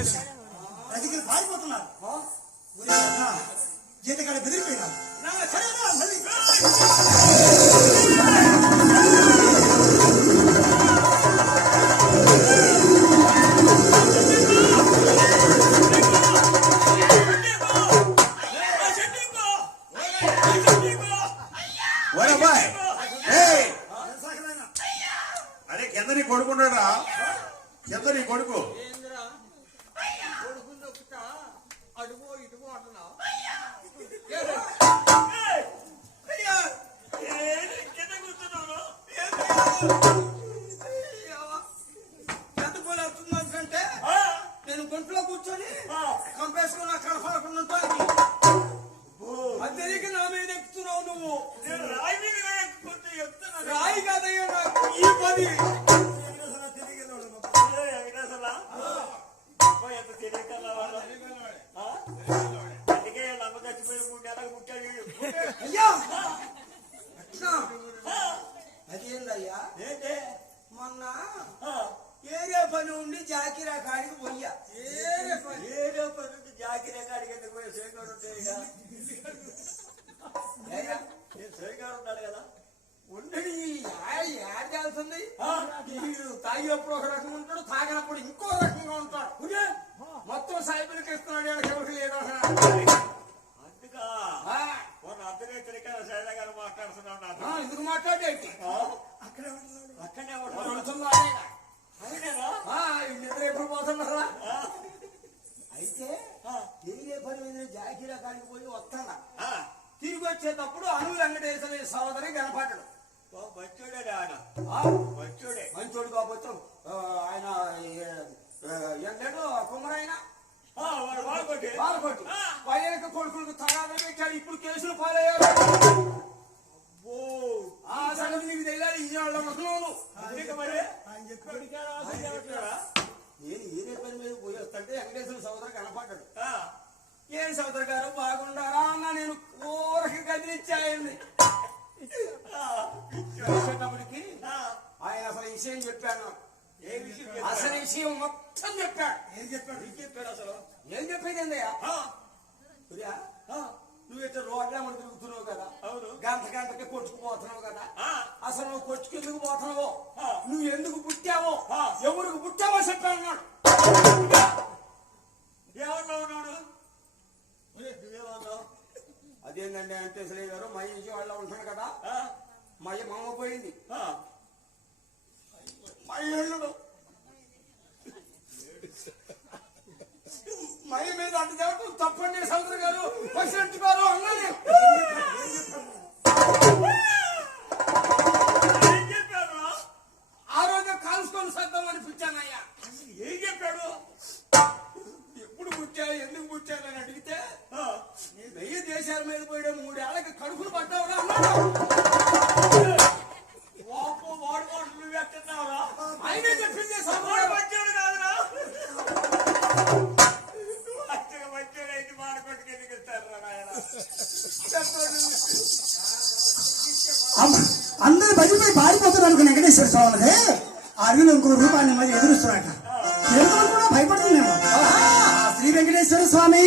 రజకులు పారిపోతున్నారు. జీతకాడ బెదిరిపోయినారు. సరేనా మళ్ళీ అరే కింద నీ కొడుకున్నాడా? కింద నీ కొడుకు అడుగో ఇటుగో అంటున్నా ఎంత పోలి వస్తుందంటే నేను గుంట్లో కూర్చొని కంపేసుకుని అక్కడ పడకుండా ఉంటాను. అది తెలియక నా మీద ఎక్కుతున్నావు నువ్వు. రాయి కాదయ్యా నాకు ఈ పది అయ్యా. అదేందయ్యా మొన్న ఏరే పని ఉండి జాకిరా కాడికి పోయా. ఏరే పని ఉండి జాకిరా కాడికి ఎందుకు పోయా? సేగాడు సేగాడు ఉన్నాడు కదా. ఉండని యాడ్ చేస్తుంది. వీడు తాగినప్పుడు ఒక రకంగా ఉంటాడు, తాగినప్పుడు ఇంకో రకంగా ఉంటాడు. మొత్తం సాయిబులకి ఇస్తున్నాడు. ఎవరికి లేదు అందుకా అర్ధరేతరిగా సైదా గారు మాట్లాడుతున్నాడు. ఎందుకు మాట్లాడేంటి? అక్కడే నిద్ర ఎప్పుడు పోతున్నారా? అయితే తిరిగే పని మీద జాకీరా కాడికి పోయి వస్తాడా. తిరిగి వచ్చేటప్పుడు అను వెంకటేశ్వర సోదరి కనపడ్డాడు. మంచోడే ఆయన. మంచోడు కాకపోతే ఆయన ఎండాడు కుమ్మరైనా వాళ్ళకొట్టి పైన కొడుకులకు తగాదా పెట్టాడు. ఇప్పుడు కేసులు పాలయ్యాడు. ఆ సంగతి నీకు తెలియాలి. ఈ మసలు నేను ఏదే పని మీద పోయి వస్తుంటే వెంకటేశ్వర సోదరు కనపడ్డాడు. ఏం సోదరు గారు బాగుండారా అన్న. నేను ఊరికి కదిలిచ్చాయండి. వచ్చేటప్పటికి ఆయన అసలు విషయం చెప్పాను. అసలు విషయం మొత్తం చెప్పాడు. ఏం చెప్పాడు అసలు? ఏం చెప్పేది ఏందయ్యా? నువ్వు ఇట్లా రోడ్ల మనం తిరుగుతున్నావు కదా. అవును. గంటకి కొట్టుకుపోతున్నావు కదా. అసలు నువ్వు కొట్టుకెందుకు పోతున్నావో, నువ్వు ఎందుకు పుట్టావో, ఎవరికి పుట్టావో చెప్పాడు. ఏమన్నాడు? అదేంటండి అంటే శ్రీ గారు మా ఇంటి వాళ్ళ ఉంటాడు కదా. మా అమ్మ పోయింది. మా ఇల్లు మై మీద అంత చెప్పు తప్పండి సోదరు గారు. ప్రెసిడెంట్ గారు అన్నది ఆ రోజు కాల్చుకొని సద్దాం అనిపించానయ్యా. ఏం చెప్పాడు? ఎప్పుడు పుట్టావు, ఎందుకు పుట్టావు అని అడిగితే వెయ్యి దేశాల మీద పోయడం 3 ఏళ్ళకి కడుపులు పడ్డావురా అన్నాడు. వాడు నువ్వు ఎట్టున్నావురా? ఆయనే చెప్పింది. వచ్చాడు కాదురా. అందరు బయటపడి పారిపోతున్నారు అనుకున్న వెంకటేశ్వర స్వామిదే అడవిలో ఇంకో రూపాన్ని మరి ఎదురుస్తున్నాట. కూడా భయపడుతుందేమో శ్రీ వెంకటేశ్వర స్వామి.